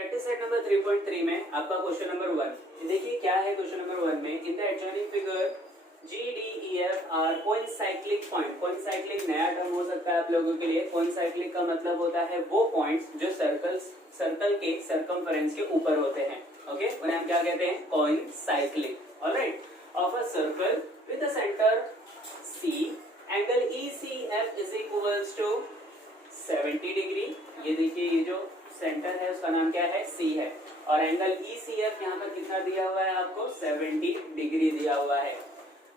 Practice set number 3.3 में आपका question number 1 देखिए क्या है। क्वेश्चन नंबर 1 में in the adjoining figure GDEF are concyclic point. Concyclic नया टर्म हो सकता है आप लोगों के लिए। कोइनसाइक्लिक का मतलब होता है वो पॉइंट्स जो सर्कल के सर्कमफेरेंस के ऊपर होते हैं। ओके, उन्हें हम क्या कहते हैं? Concyclic. Alright, of a circle with a centre C, angle ECF is equals to 70 degree. ये देखिए, ये जो सेंटर है उसका नाम क्या है? C है। और एंगल ECF यहाँ पर कितना दिया हुआ है आपको? 70 डिग्री दिया हुआ है।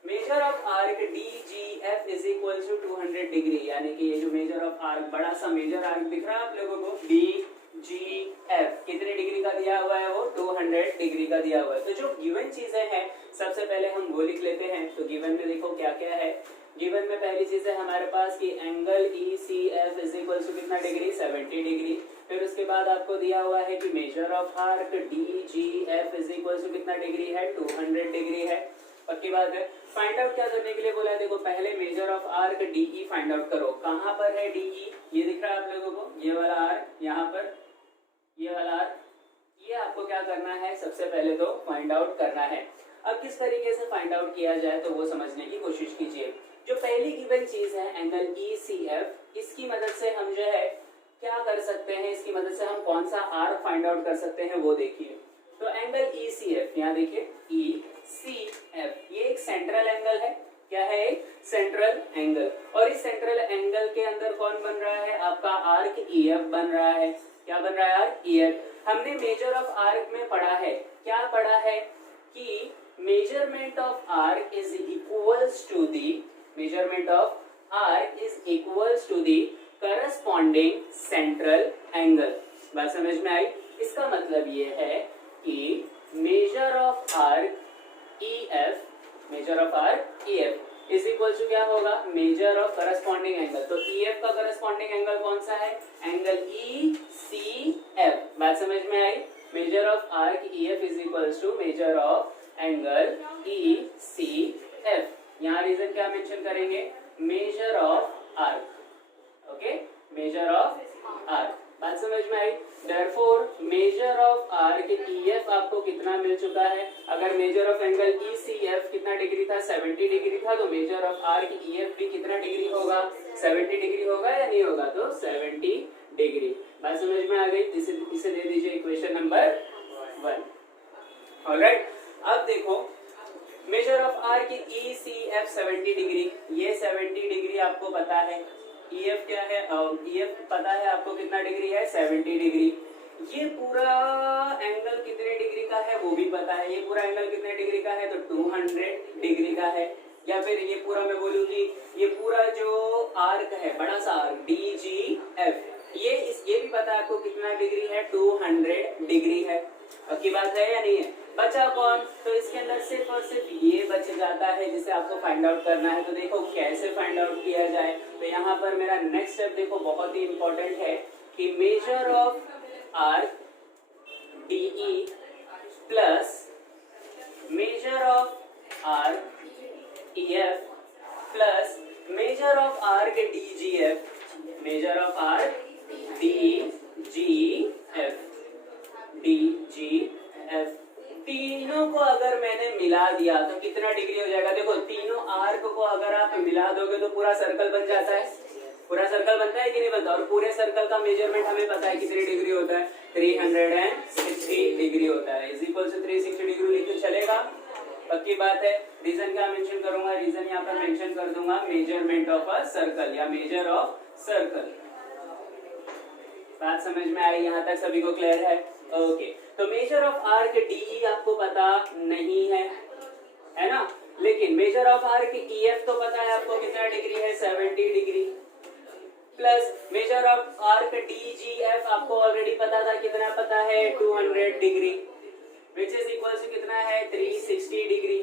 Measure of arc DGF is equal to 200 degree, यानी कि ये जो मेजर ऑफ आर्क, बड़ा सा मेजर आर्क दिख रहा है आप लोगों को, DGF कितने डिग्री का दिया हुआ है? वो 200 डिग्री का दिया हुआ है। तो जो गिवन चीजें हैं सबसे पहले हम वो लिख लेते हैं। तो गिवन में देखो क्या क्या है। गिवन में पहली चीज है हमारे पास कि angle ECF is equal to कितना डिग्री? 70 डिग्री। फिर उसके बाद आपको दिया हुआ है कि measure of arc DGF is equal to कितना डिग्री है? 200 डिग्री है। पक्की बात है। फाइंड आउट क्या करने के लिए बोला है? देखो, पहले major of arc DE find out करो। कहां पर है DE? ये दिख रहा है आप लोगों को, ये वाला आर्क, यहाँ पर ये वाला आर्क। ये आपको क्या करना है? सबसे पहले तो फाइंड आउट करना है। अब किस तरीके से फाइंड आउट किया जाए तो वो समझने की कोशिश कीजिए। जो पहली गिवन चीज है एंगल ECF, इसकी मदद से हम जो है क्या कर सकते हैं? इसकी मदद से हम कौन सा आर्क फाइंड आउट कर सकते हैं वो देखिए। तो एंगल ECF, यहाँ देखिए ECF, ये एक सेंट्रल एंगल है। क्या है? एक सेंट्रल एंगल। और इस सेंट्रल एंगल के अंदर कौन बन रहा है? आपका आर्क EF बन रहा है। क्या बन रहा है? Arc EF। हमने मेजर ऑफ आर्क में पढ़ा है, क्या पढ़ा है? कि measurement of arc is equals to the measurement of arc is equals to the corresponding central angle। बात समझ में आई? इसका मतलब ये है कि measure of arc EF is equals to क्या होगा? measure of corresponding angle। तो EF का corresponding angle कौन सा है? Angle ECF। बात समझ में आई? measure of arc EF is equals to measure of angle ECF। यहाँ रीजन क्या मेंशन करेंगे? Measure of arc. Okay, measure of arc. बात समझ में आई? Therefore measure of arc EF आपको कितना मिल चुका है? अगर मेजर ऑफ एंगल ECF कितना डिग्री था? 70 डिग्री था। तो मेजर ऑफ आर्क EF भी कितना डिग्री होगा? 70 डिग्री होगा या नहीं होगा? तो 70 डिग्री। बात समझ में आ गई? इसे दे दीजिए इक्वेशन नंबर 1। ऑलराइट, अब देखो major of arc ECF 70 degree. ये 70 डिग्री आपको पता है। EF क्या है? EF पता है आपको कितना डिग्री है? 70 डिग्री। ये पूरा एंगल कितने डिग्री का है वो भी पता है। ये पूरा एंगल कितने डिग्री का है? तो 200 डिग्री का है। या फिर ये पूरा मैं बोलूंगी, ये पूरा जो आर्क है, बड़ा सा आर्क DGF, ये भी पता है आपको कितना डिग्री है? 200 डिग्री है। पक्की बात है या नहीं है? बचा कौन? तो इसके अंदर सिर्फ और सिर्फ ये बच जाता है जिसे आपको फाइंड आउट करना है। तो देखो कैसे फाइंड आउट किया जाए। तो यहाँ पर मेरा नेक्स्ट स्टेप देखो बहुत ही इंपॉर्टेंट है कि measure of arc DE plus measure of arc EF plus measure of arc DGF, major of arc DGF, तीनों को अगर मैंने मिला दिया तो कितना डिग्री हो जाएगा? देखो, तीनों आर्क को अगर आप मिला दोगे तो पूरा सर्कल बन जाता है। पूरा सर्कल बनता है कि नहीं बनता? और पूरे सर्कल का मेजरमेंट हमें पता है कितनी डिग्री होता है? 360 डिग्री होता है। इज इक्वल टू 360 डिग्री लिख के चलेगा। पक्की बात है। रीजन क्या मेंशन करूंगा? रीजन यहाँ पर मेंशन कर दूंगा मेजरमेंट ऑफ अ सर्कल या मेजर ऑफ सर्कल। बात समझ में आई? यहाँ तक सभी को क्लियर है? ओके, तो मेजर ऑफ आर्क DE आपको पता नहीं है ना? लेकिन मेजर ऑफ आर्क EF तो पता है आपको कितना डिग्री है? 70 degree. Plus measure of arc DGF आपको ऑलरेडी पता था, कितना पता है? 200 degree, which is equal to कितना है? 360 डिग्री।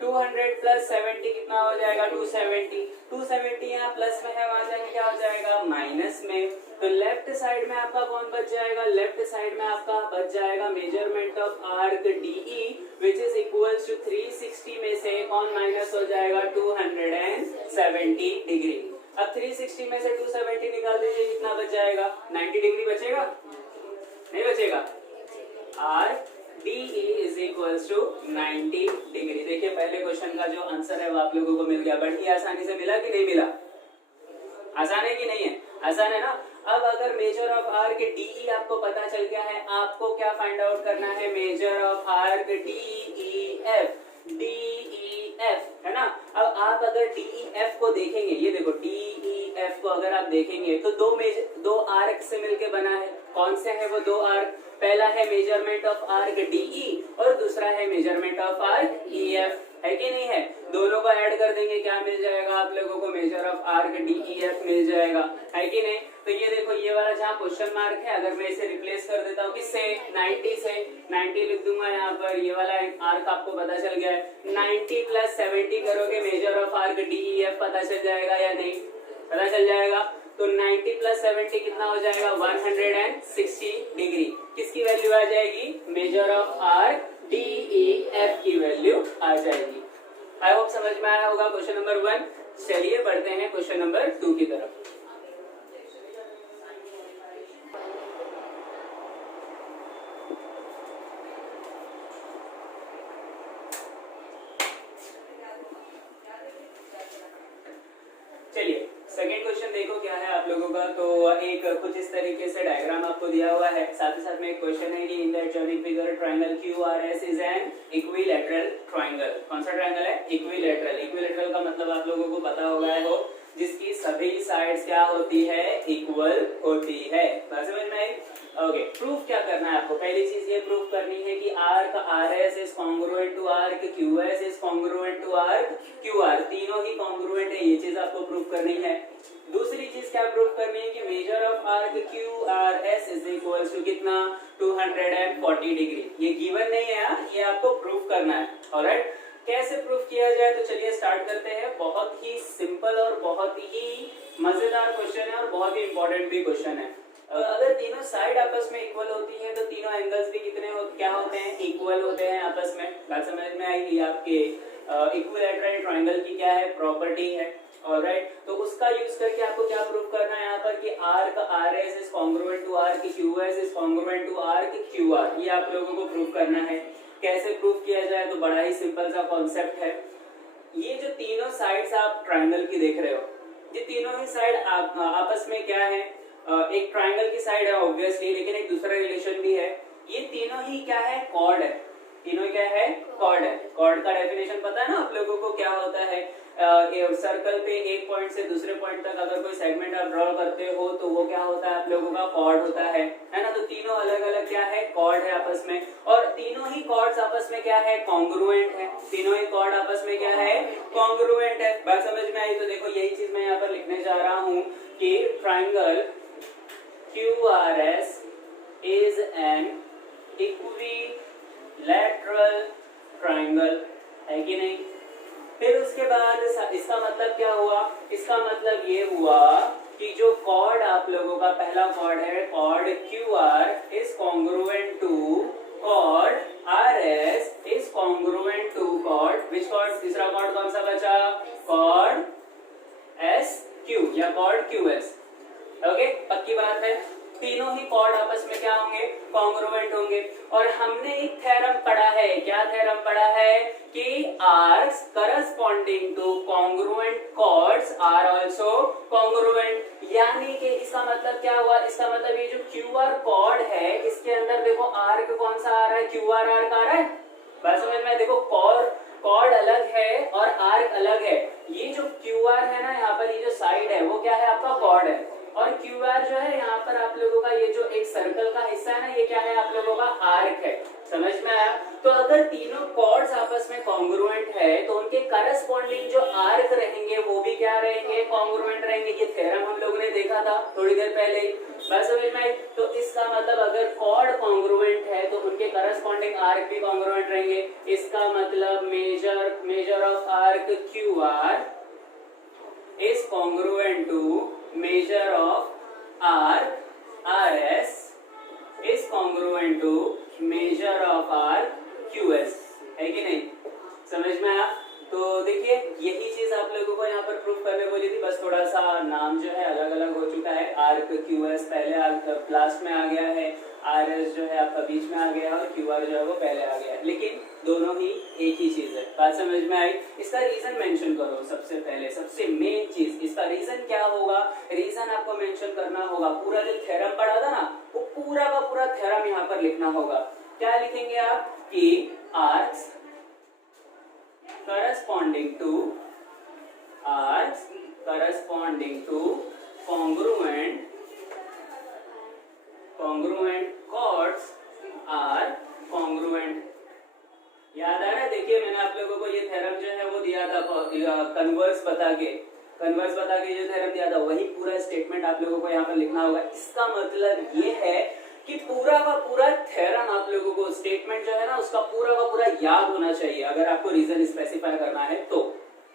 200 प्लस 70 कितना हो जाएगा? 270। 270 यहाँ प्लस में है, वहां जाके क्या हो जाएगा? माइनस में। तो लेफ्ट साइड में आपका कौन बच जाएगा? लेफ्ट साइड में आपका बच जाएगा measurement of arc DE which is equal to 360 में से कौन माइनस हो जाएगा? 270 डिग्री। अब 360 में से 270 निकाल दीजिए, कितना बच जाएगा? 90 डिग्री बचेगा? नहीं बचेगा? Arc DE is equals to 90 degree. देखिए पहले क्वेश्चन का जो आंसर है वो आप लोगों को मिल गया, बड़ी आसानी से मिला कि नहीं मिला? आसान है कि नहीं है? आसान है ना। अब अगर मेजर ऑफ आर्क DE आपको पता चल गया है, आपको क्या फाइंड आउट करना है? Measure of arc DEF, DEF है ना। अब आप अगर DEF को देखेंगे, ये देखो DEF को अगर आप देखेंगे तो दो आर्क से मिलके बना है। कौन से है वो दो आर्क? पहला है मेजरमेंट ऑफ आर्क DE और दूसरा है मेजरमेंट ऑफ आर्क EF, है कि नहीं है? दोनों को ऐड कर देंगे, क्या मिल जाएगा आप लोगों को? मेजर ऑफ आर्क DEF मिल जाएगा, है कि नहीं? तो ये देखो ये वाला जहाँ क्वेश्चन मार्क है, अगर मैं इसे रिप्लेस कर देता हूँ किससे? 90 से, 90 लिख दूंगा यहाँ पर। ये वाला आर्क आपको पता चल गया है। 90 प्लस 70 करोगे, मेजर ऑफ आर्क DEF पता चल जाएगा या नहीं? पता चल जाएगा। तो 90 प्लस 70 कितना हो जाएगा? 160 डिग्री। किसकी वैल्यू आ जाएगी? मेजर ऑफ आर्क DEF की वैल्यू आ जाएगी। आई होप समझ में आया होगा क्वेश्चन नंबर 1। चलिए बढ़ते हैं क्वेश्चन नंबर 2 की तरफ। चलिए सेकेंड क्वेश्चन देखो क्या है आप लोगों का। तो एक कुछ इस तरीके से डायग्राम आपको दिया हुआ है, साथ ही साथ में एक क्वेश्चन है कि in the adjoining figure triangle QRS is an equilateral triangle. कौन सा ट्रायंगल है? इक्विलैटरल। इक्विलैटरल का मतलब आप लोगों को पता होगा है हो, जिसकी सभी साइड्स क्या होती है? इक्वल होती है। बात समझ में आई? ओके, प्रूफ क्या करना है आपको? पहली चीज ये प्रूफ करनी है कि arc RS is congruent to arc QS is congruent to arc QR। तीनों ही कॉन्ग्रुएंट है, ये चीज आपको प्रूफ करनी है। दूसरी चीज क्या प्रूफ करनी है कि measure of arc QRS is equal to कितना? 240 डिग्री। ये गिवन नहीं है, ये आपको प्रूफ करना है। ऑलराइट, कैसे प्रूफ किया जाए? तो चलिए स्टार्ट करते हैं। बहुत ही सिंपल और बहुत ही मजेदार क्वेश्चन है और बहुत ही इंपॉर्टेंट भी क्वेश्चन है। अगर तीनों साइड आपस में इक्वल होती है तो तीनों एंगल्स भी क्या होते हैं? इक्वल होते हैं आपस में। बात समझ में आई? आपके इक्विलैटरल ट्रायंगल की क्या है? प्रॉपर्टी है। ऑलराइट, तो उसका यूज करके आपको क्या प्रूफ करना है यहाँ पर कि arc RS is congruent to arc QS is congruent to arc QR। ये आप लोगों को प्रूफ करना है। कैसे प्रूफ किया जाए? तो बड़ा ही सिंपल सा कॉन्सेप्ट है। ये जो तीनों साइड्स आप ट्रायंगल की देख रहे हो, ये तीनों ही साइड आपस में क्या है? एक ट्रायंगल की साइड है ऑब्वियसली, लेकिन एक दूसरा रिलेशन भी है। ये तीनों ही क्या है? कॉर्ड है। तीनों क्या है? कॉर्ड है। कॉर्ड का डेफिनेशन पता है ना आप लोगों को? क्या होता है? सर्कल पे एक पॉइंट से दूसरे पॉइंट तक अगर कोई सेगमेंट आप ड्रॉ करते हो तो वो क्या होता है? आप लोगों का कॉर्ड होता है ना। तो तीनों अलग अलग क्या है? कॉर्ड है आपस में। और तीनों ही कॉर्ड्स आपस में क्या है? कॉन्ग्रुएंट है। तीनों ही कॉर्ड आपस में क्या है? कॉन्ग्रुएंट है। बात समझ में आई? तो देखो यही चीज मैं यहाँ पर लिखने जा रहा हूँ कि triangle QRS is an equilateral triangle, है कि नहीं? फिर उसके बाद इसका मतलब क्या हुआ? इसका मतलब ये हुआ कि जो कॉर्ड आप लोगों का पहला कॉर्ड है, chord QR is congruent to chord RS is congruent to chord which chord? तीसरा कॉर्ड कौन सा बचा? कॉर्ड SQ या कॉर्ड QS। ओके, पक्की बात है। तीनों ही कॉर्ड आपस में क्या होंगे? कॉन्ग्रुएंट होंगे। और हमने एक थ्योरम पढ़ा है। क्या थ्योरम पढ़ा है? कि arcs corresponding to congruent chords are also congruent. यानी कि इसका मतलब क्या हुआ? इसका मतलब ये जो QR कॉर्ड है, इसके अंदर देखो आर्क कौन सा आ रहा है? QR आर्क आ रहा है। बस समझ में? देखो कॉर्ड अलग है और आर्क अलग है। ये जो QR है ना, यहाँ पर ये जो साइड है वो क्या है? आपका कॉर्ड है। और QR जो है यहाँ पर आप लोगों का ये जो एक सर्कल का हिस्सा है ना, ये क्या है? आप लोगों का आर्क है। समझ में आया? तो अगर तीनों कॉर्ड्स आपस में कॉन्ग्रुएंट है तो उनके करस्पॉन्डिंग जो आर्क रहेंगे वो भी क्या रहेंगे? कॉन्ग्रुएंट रहेंगे। ये थ्योरम हम लोगों ने देखा था थोड़ी देर पहले ही। बात समझ में आई? तो इसका मतलब अगर कॉर्ड कॉन्ग्रुएंट है तो उनके करस्पॉन्डिंग आर्क भी कॉन्ग्रुएंट रहेंगे। इसका मतलब major of arc QR is congruent to measure of arc RS is congruent to measure of arc QS, है कि नहीं? समझ में आया? तो देखिए यही चीज आप लोगों को यहाँ पर प्रूफ करने बोली थी, बस थोड़ा सा नाम जो है अलग अलग हो चुका है। आर्क QS पहले लास्ट में आ गया है, आर एस जो है आपका बीच में आ गया और क्यू आर जो है वो पहले आ गया, लेकिन दोनों ही एक ही चीज है। बात समझ में आई? इसका रीजन मेंशन करो सबसे पहले, सबसे मेन चीज इसका रीजन क्या होगा, रीजन आपको मेंशन करना होगा। पूरा जो थ्योरम पढ़ा था ना वो पूरा का पूरा थ्योरम यहाँ पर लिखना होगा। क्या लिखेंगे आप कि arcs corresponding to congruent chords are congruent। याद आ रहा है? देखिए मैंने आप लोगों को ये थ्योरम जो है वो दिया था कन्वर्स बता के जो थ्योरम दिया था वही पूरा स्टेटमेंट आप लोगों को यहाँ पर लिखना होगा। इसका मतलब ये है कि पूरा का पूरा थ्योरम आप लोगों को स्टेटमेंट जो है ना उसका पूरा का पूरा याद होना चाहिए अगर आपको रीजन स्पेसिफाई करना है तो।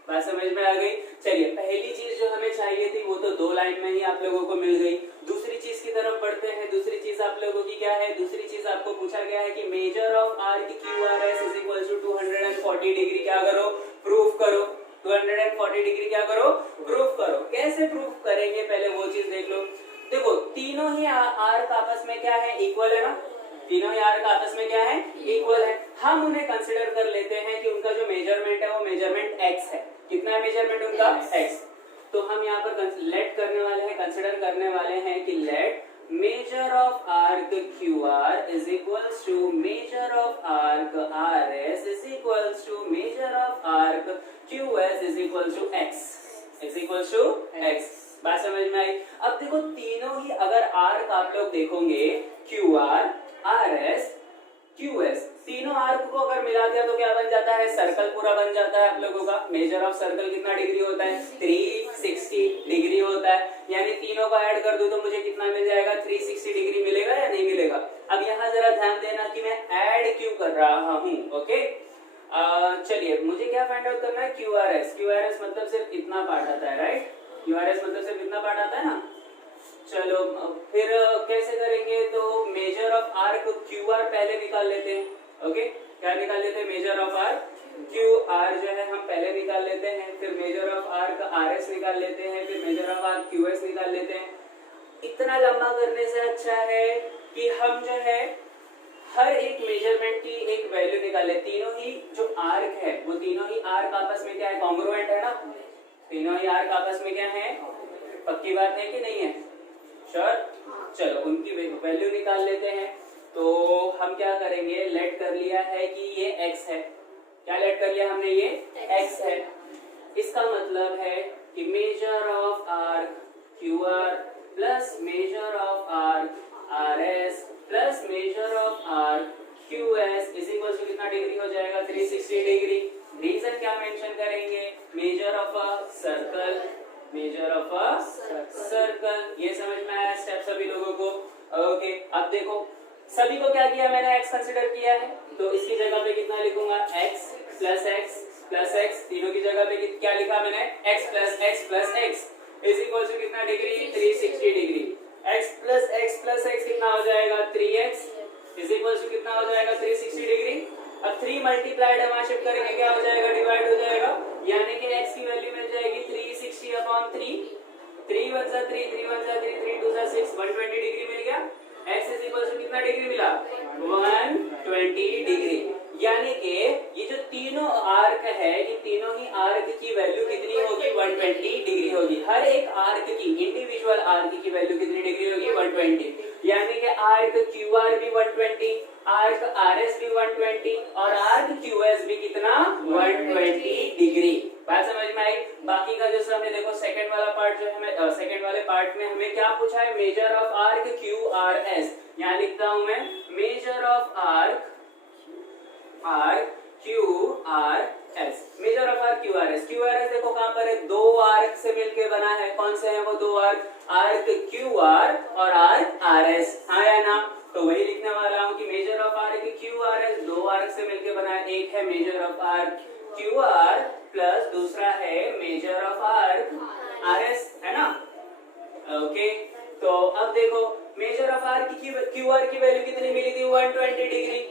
बात समझ में आ गई? चलिए पहली चीज जो हमें चाहिए थी वो तो 2 लाइन में ही आप लोगों को मिल गई। दूसरी चीज की तरफ बढ़ते हैं। दूसरी चीज आप लोगों की क्या है? दूसरी चीज आपको पूछा गया है कि measure of arc QRS is equal to 240 degree क्या करो? प्रूफ करो। 240 डिग्री क्या करो? प्रूफ करो। कैसे प्रूफ करेंगे पहले वो चीज देख लो। देखो तीनों ही आर्क आपस में क्या है? इक्वल है ना। तीनों ही आर्क आपस में क्या है? इक्वल है। हम उन्हें कंसिडर कर लेते हैं कि उनका जो मेजरमेंट है वो मेजरमेंट x है। कितना है मेजरमेंट उनका? x। तो हम यहाँ पर लेट करने वाले हैं, कंसिडर करने वाले हैं कि let measure of arc QR is equals to measure of arc RS is equals to measure of arc QS is equals to x। बात समझ में आई? अब देखो तीनों ही अगर आर्क आप लोग देखोगे QR, RS, QS तीनों आर्क को अगर मिला दिया तो क्या बन जाता है? सर्कल पूरा बन जाता है आप लोगों का। मेजर ऑफ सर्कल कितना डिग्री होता है? 360 डिग्री होता है। यानी तीनों को ऐड कर दूं तो मुझे कितना मिल जाएगा? 360 डिग्री मिलेगा या नहीं मिलेगा? अब यहाँ जरा ध्यान देना कि मैं ऐड क्यों कर रहा हूँ। ओके चलिए मुझे क्या फाइंड आउट करना है? QRS मतलब सिर्फ इतना पार्ट आता है, राइट? QRS मतलब सिर्फ इतना पार्ट आता है ना। चलो फिर कैसे करेंगे? तो मेजर ऑफ आर्क QR पहले निकाल लेते हैं। ओके क्या निकाल लेते हैं? मेजर ऑफ आर्क QR जो है हम पहले निकाल लेते हैं। फिर मेजर ऑफ आर्क RS निकाल लेते हैं। फिर मेजर ऑफ आर्क QS निकाल लेते हैं। इतना लंबा करने से अच्छा है कि हम जो है हर एक मेजरमेंट की एक वैल्यू निकाले। तीनों ही जो आर्क है वो तीनों ही आर्क आपस में क्या है? कॉन्ग्रुएंट है ना। तीनों ही आर्क आपस में क्या है? पक्की बात है कि नहीं है? श्योर? चलो उनकी वैल्यू निकाल लेते हैं। तो हम क्या करेंगे? लेट कर लिया है कि ये x है। क्या लेट कर लिया हमने? ये x है। इसका मतलब है कि measure of arc QR plus measure of arc RS plus measure of arc QS is equal to कितना डिग्री हो जाएगा? 360 डिग्री। रीजन क्या मेंशन करेंगे? Measure of a circle. Measure of a circle. ये समझ में आया स्टेप सभी लोगों को? ओके अब देखो सभी को क्या किया मैंने? x कंसीडर किया है तो इसकी जगह पे कितना लिखूंगा? x plus x। तीनों की जगह पे क्या लिखा मैंने? x plus x is equal to कितना degree? 360 degree. x plus x कितना हो जाएगा? 3x इज इक्वल टू कितना हो जाएगा? 360 डिग्री। अब 3 मल्टीप्लाइड हम शिफ्ट करेंगे क्या हो जाएगा? डिवाइड हो जाएगा। यानी कि x की वैल्यू मिल जाएगी 360/3। 3 1 जा 3, 3 1 जा 3, 3 2 जा 6, 120 डिग्री मिल गया। x इज इक्वल टू कितना डिग्री मिला? 120 डिग्री। यानी कि ये जो तीनों आर्क है इन तीनों ही आर्क की वैल्यू कितनी होगी? 120 डिग्री होगी। हर एक आर्क की इंडिविजुअल आर्क की वैल्यू कितनी डिग्री होगी? 120। यानी कि आर्क QR भी 120, आर्क RS भी 120 और आर्क QS भी कितना? 120 डिग्री। बात समझ में आई? बाकी का जो हमने देखो सेकंड वाला पार्ट जो है सेकंड वाले पार्ट में हमें क्या पूछा है? Measure of arc QRS। यहाँ लिखता हूं मैं major of arc QRS। Major of arc QRS देखो कहां पर है? 2 आर्क से मिलकर बना है। कौन से हैं वो 2 आर्क? आर्क QR और आर्क RS। हाँ या ना? तो वही लिखने वाला हूं कि measure of arc QRS 2 arc से मिलकर बना है। एक है measure of arc QR plus दूसरा है मेजर ऑफ आर्क RS, है ना? ओके तो अब देखो मेजर ऑफ आर्क QR की वैल्यू कितनी मिली थी? 120 डिग्री।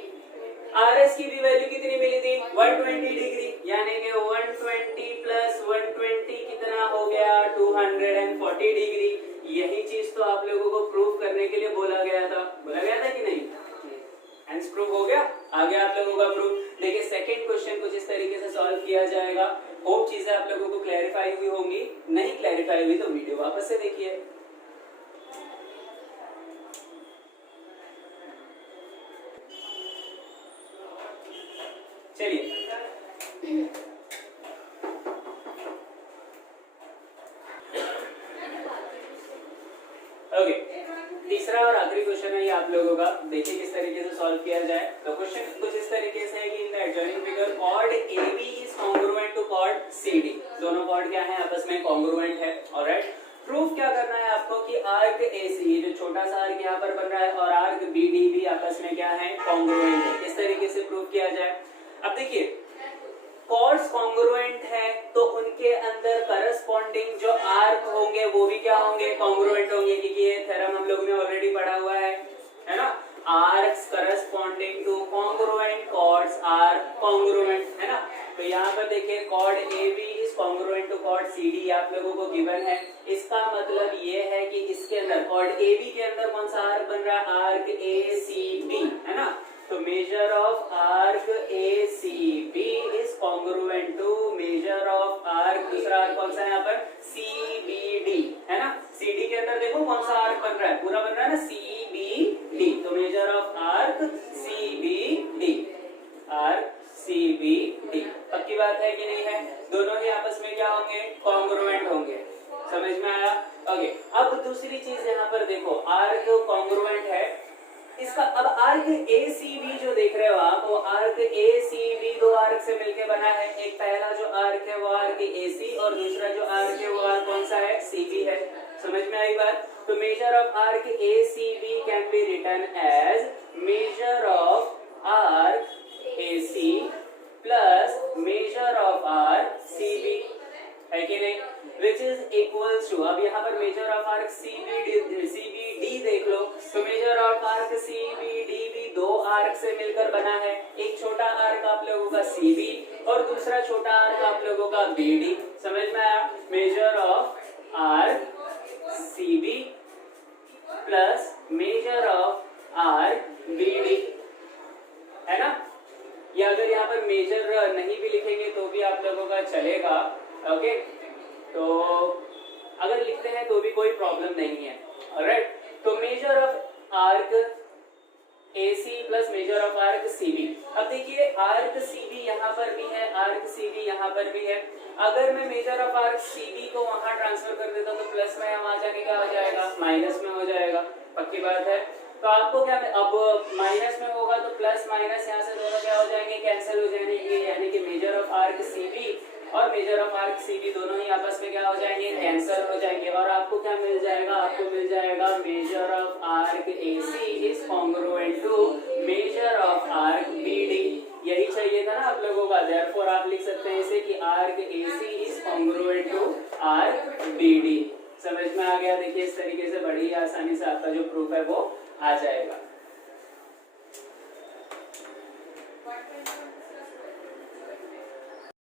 RS की भी वैल्यू कितनी मिली थी? 120 डिग्री। यानी कि 120 प्लस 120 कितना हो गया? 240 डिग्री। यही चीज तो आप लोगों को प्रूव करने के लिए बोला गया था कि नहीं? आगे आप लोगों का प्रूफ देखिए सेकंड क्वेश्चन कुछ इस तरीके से सॉल्व किया जाएगा। होप चीजें आप लोगों को क्लैरिफाई हुई होंगी, नहीं क्लैरिफाई हुई तो वीडियो वापस से देखिए। चलिए ओके, तीसरा और आखिरी क्वेश्चन है ये आप लोगों का, देखिए किस तरीके से सॉल्व किया जाए। तो क्वेश्चन कुछ इस तरीके से है कि in the adjoining figure chord AB is congruent to chord CD। दोनों कॉर्ड क्या है, आपस में कॉन्ग्रुएंट है। ऑलराइट, प्रूफ क्या करना है आपको कि आर्क AC जो छोटा सा आर्क यहाँ पर बन रहा है और आर्क BD भी आपस में क्या है, कॉन्ग्रुएंट है। इस तरीके से प्रूफ किया जाए। अब देखिए कॉर्ड्स कॉन्ग्रुएंट है तो उनके अंदर करस्पॉन्डिंग जो आर्क होंगे वो भी क्या होंगे, कॉन्ग्रुएंट होंगे, क्योंकि ये थ्योरम हम लोग ने ऑलरेडी पढ़ा हुआ है ना। Arcs corresponding to congruent chords are congruent, है ना। तो यहाँ पर देखिए chord AB is congruent to chord CD आप लोगों को गिवन है। इसका मतलब ये है कि इसके अंदर कॉर्ड AB के अंदर कौन सा आर्क बन रहा है, आर्क ACB, है ना। तो measure of arc ACB is congruent to measure of arc, दूसरा आर्क कौन सा है यहाँ पर, CBD, है ना। CD के अंदर देखो कौन सा आर्क बन रहा है, पूरा बन रहा है ना, CBD। तो measure of arc CBD, arc CBD। पक्की बात है कि नहीं है, दोनों ही आपस में क्या होंगे, कॉन्ग्रुएंट होंगे। समझ में आया। ओके, अब दूसरी चीज यहाँ पर देखो, आर्क कॉन्ग्रुएंट है इसका। अब आर्क ACB जो देख रहे हो आप, वो आर्क ACB दो आर्क से मिलकर बना है। एक पहला जो आर्क है वो आर्क AC और दूसरा जो आर्क है वो आर्क कौन सा है, CB है। समझ में आई बात। तो measure of arc ACB can be written as measure of arc AC plus measure of arc CB, है कि नहीं, विच इज इक्वल्स टू, अब यहाँ पर मेजर ऑफ आर्क CBD देख लो। तो मेजर ऑफ आर्क CBD भी दो आर्क से मिलकर बना है। एक छोटा आर्क आप लोगों का CB और दूसरा छोटा आर्क आप लोगों का BD। समझ में आया। Major of arc CB plus measure of arc BD, है ना। या अगर यहाँ पर मेजर नहीं भी लिखेंगे तो भी आप लोगों का चलेगा। ओके, तो अगर लिखते हैं तो भी कोई प्रॉब्लम नहीं है। ऑलराइट, तो measure of arc AC plus measure of arc CB। अब देखिए आर्क CB यहाँ पर भी है, आर्क CB यहाँ पर भी है। अगर मैं मेजर ऑफ आर्क CB को वहां ट्रांसफर कर देता तो प्लस में हम आ जाएंगे, क्या हो जाएगा, माइनस में हो जाएगा। पक्की बात है। तो आपको क्या, अब माइनस में होगा तो प्लस माइनस यहाँ से दोनों क्या हो जाएंगे, कैंसिल हो जाएंगे, यानी कि मेजर ऑफ आर्क CB और मेजर ऑफ आर्क CB दोनों ही आपस में क्या हो जाएंगे, कैंसिल हो जाएंगे। और आपको क्या मिल जाएगा, आपको मिल जाएगा measure of arc AC is congruent to measure of arc BD। यही चाहिए था ना आप लोगों का। देयरफॉर आप लिख सकते हैं इसे कि arc AC is congruent to arc BD। समझ में आ गया। देखिए इस तरीके से बड़ी आसानी से आपका जो प्रूफ है वो आ जाएगा।